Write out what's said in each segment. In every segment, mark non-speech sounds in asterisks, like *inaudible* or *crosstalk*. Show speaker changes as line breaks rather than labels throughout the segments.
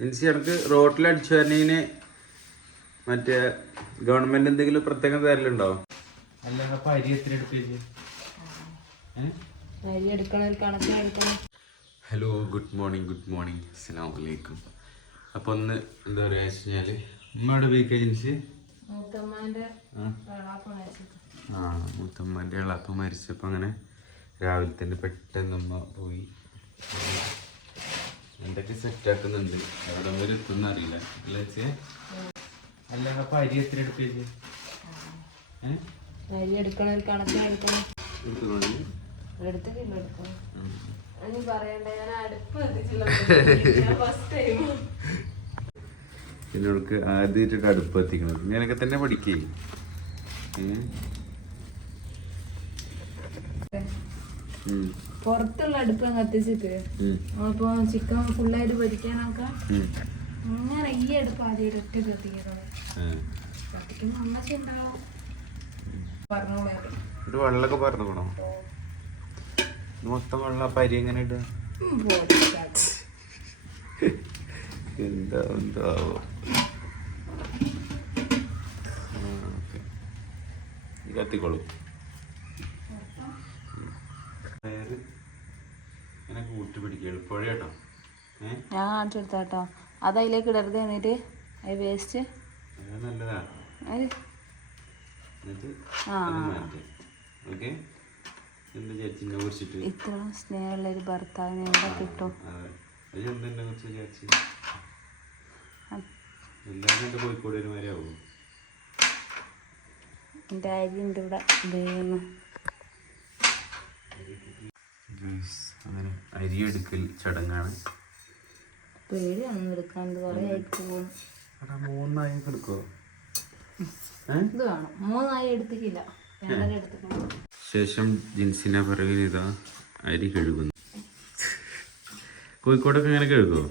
Means എനിക്ക് റോട്ടിൽ അടിച്ചു വരണീന് മറ്റേ ഗവൺമെന്റ് എന്തെങ്കിലും പ്രത്യേകം തരലുണ്ടോ? Hello good morning good morning. അസ്സാം വലൈക്കും അപ്പൊ ഒന്ന് എന്താ പറയാ വെച്ച് കഴിഞ്ഞാൽ? ഉമ്മയുടെ വീക്ക് ഏജൻസി
മൂത്തമ്മാന്റെ
ആ. മൂത്തമ്മന്റെ ഇളാപ്പ് മരിച്ചപ്പോ മരിച്ചപ്പോൾ അങ്ങനെ രാവിലെ തന്നെ പെട്ടെന്ന് അമ്മ പോയി. എന്തൊക്കെ സെറ്റാക്കുന്നുണ്ട് എവിടെ വരെ എത്തുന്ന അറിയില്ല. അല്ല ചേ അല്ല അപ്പൊ അരി എത്ര എടുത്തേക്ക്
അരി എടുക്കണം ഒരു കണക്കിന് എടുക്കണം
എടുത്തോളൂ.
എടുത്ത് കിലോ ഇനി പറയണ്ട ഞാൻ അടുപ്പ് എത്തിച്ചില്ല ഫസ്റ്റ് ടൈം
പിന്നെ അവൾക്ക് ആദ്യമായിട്ട് അടുപ്പ് എത്തിക്കണം ഞാനൊക്കെ തന്നെ പഠിക്കേ.
പുറത്തുള്ള അടുപ്പ് കത്തിച്ചിട്ട്. അപ്പൊ ചിക്കൻ ഫുള്ളായിട്ട് പൊരിക്കാനൊക്കെ അങ്ങനെ ഈ അടുപ്പ് ആദ്യം ഒറ്റ കത്തിക്കുന്നത് കത്തിക്കുമ്പോ അമ്മച്ചി ഉണ്ടാവും പറഞ്ഞോളൂ
ഇത് വെള്ളമൊക്കെ പറഞ്ഞോണോ മൊത്തം വെള്ളം അരി എങ്ങനെ ഇടുക? *laughs* എന്താ എന്താവോ കത്തിക്കോളൂ. പയറ്. ഇങ്ങനെ കൂട്ടി പിടിക്കുക. എളുപ്പവഴി കേട്ടോ.
ഞാൻ കാണിച്ചു കൊടുത്താട്ടോ അത് അതിലേക്ക് ഇടരുത് എന്നിട്ട് അത് വേസ്റ്റ്
നല്ലതാ
ഇത്ര സ്നേഹമുള്ള ഒരു ഭർത്താവിനെ കിട്ടും. എന്റെ എന്റെ ഇവിടെ.
അങ്ങനെ അരി എടുക്കൽ ചടങ്ങാണ്.
പേടിയാണ് എടുക്കാൻ. കുറേ ആയിട്ട് പോകും.
എടാ മൂന്നായി എടുക്കോ?
ഇത് വേണം. മൂന്നായി എടുത്തിക്കില്ല രണ്ടര എടുത്തിക്കണം
ശേഷം ജിൻസിനെ പിറകിൽ ഇതാ അരി കഴുകുന്നു. കോഴിക്കോടൊക്കെ ഇങ്ങനെ കഴുകോ?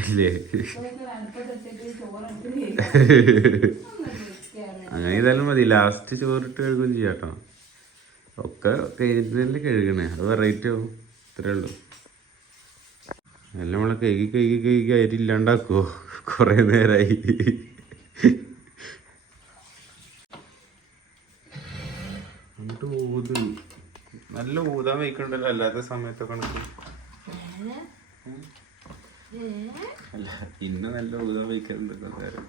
അല്ലേ *laughs* അങ്ങനെ ചെയ്താലും മതി. ലാസ്റ്റ് ചോറിട്ട് കഴുകുകയും ചെയ്യാം കേട്ടോ. ഒക്കെ കഴിഞ്ഞിട്ട് കഴുകണേ. അത് വെറൈറ്റി ആവും. ഇത്രേ ഉള്ളൂ. എല്ലാം നമ്മളെ കഴുകി കഴുകി കഴുകി അരി ഇല്ലാണ്ടാക്കുവോ? കുറേ നേരമായി എന്നിട്ട് ഊത്. നല്ല ഊതാൻ വയ്ക്കണ്ടല്ലോ അല്ലാത്ത സമയത്തൊക്കെ കണക്ക്. അല്ല ഇന്ന് നല്ല ഊതാൻ വയ്ക്കുന്നുണ്ടല്ലോ നേരം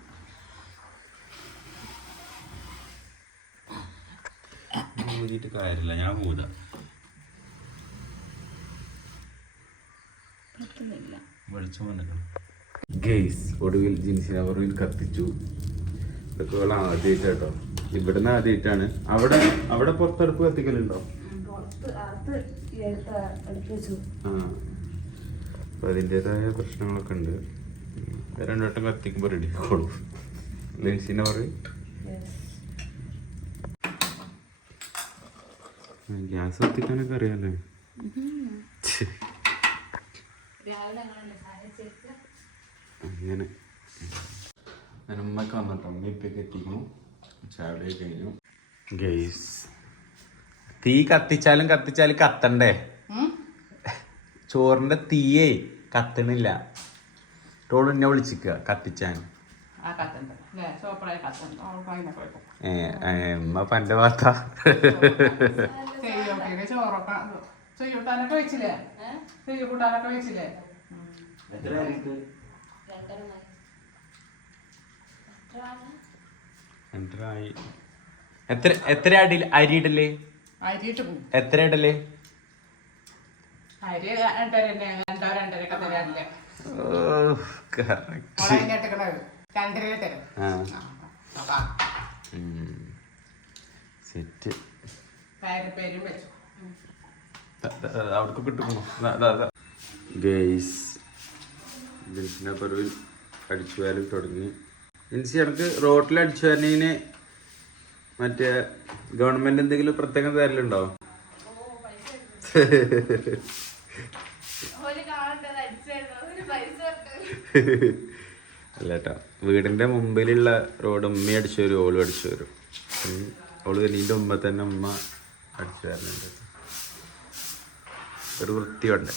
ഊതിയിട്ട് കാര്യമില്ല ഞാൻ വെളിച്ചം വന്നിക്കണം ഗെയ്സ് ഒടുവിൽ ജിൻസിനെ പുറകിൽ കത്തിച്ചു. ഇതൊക്കെ ഉള്ള ആദ്യമായിട്ട് ഇവിടുന്ന് ആദ്യമായിട്ടാണ്. അവിടെ അവിടെ പുറത്തെടുപ്പ് കത്തിക്കലുണ്ടോ? അപ്പൊ അതിന്റെതായ പ്രശ്നങ്ങളൊക്കെ ഉണ്ട്. രണ്ടു വട്ടം കത്തിക്കുമ്പോൾ റെഡി ആയിക്കോളും. ലെൻസിനെ പറയും ഗ്യാസ് കത്തിക്കാനൊക്കെ അറിയാലേ ഛെ,
രാവിലെ അങ്ങനെ
ഉമ്മക്ക് വന്നിട്ടോ. ഉമ്മ ഇപ്പൊക്കെ എത്തിക്കുന്നു ചാവടി കഴിഞ്ഞു. ഗൈസ്. തീ കത്തിച്ചാലും കത്തിച്ചാലും കത്തണ്ടേ? ചോറിന്റെ തീയേ കത്തണില്ല. ടോൾ എന്നെ വിളിച്ചിക്ക കത്തിച്ചാൻ. ഉമ്മ പന്റെ ഭാത്ത
ചെയ്യോട്ടെ? ചോറൊക്കെ ചെയ്യൂട്ടാനൊക്കെ വെച്ചില്ലേ? ചെയ്യൂട്ടാനൊക്കെ വെച്ചില്ലേ?
രണ്ടര മണി
രണ്ടരായി. എത്ര എത്ര അടി അരി ഇടൽ?
അരിയിട്ട് പോകും.
എത്ര ഇടൽ?
അരി രണ്ടര രണ്ടര ഒക്കെ തരാനില്ല
ഓ കറക്റ്റ്.
രണ്ടര തരും.
ആ.
ആ, നോക്കാം
സെറ്റ്.
പേരും പേരും വെച്ചു.
അവിടേക്ക് കിട്ടുന്നു ഗെയ്സ് ജിൻസിനെ പറവിൽ അടിച്ചു വാരൽ തുടങ്ങി. ജിൻസി എനിക്ക് റോട്ടിൽ അടിച്ചു വരുന്നതിന് മറ്റേ ഗവൺമെന്റ് എന്തെങ്കിലും പ്രത്യേകം തരലുണ്ടോ? *laughs* അല്ല കേട്ടോ വീടിന്റെ മുമ്പിലുള്ള റോഡ് ഉമ്മ അടിച്ചു വരും ഓളും അടിച്ചു വരും. ഓൾ വലിയ മുമ്പ് തന്നെ ഉമ്മ അടിച്ചു വരുന്നുണ്ട് ഒരു വൃത്തി വേണ്ടേ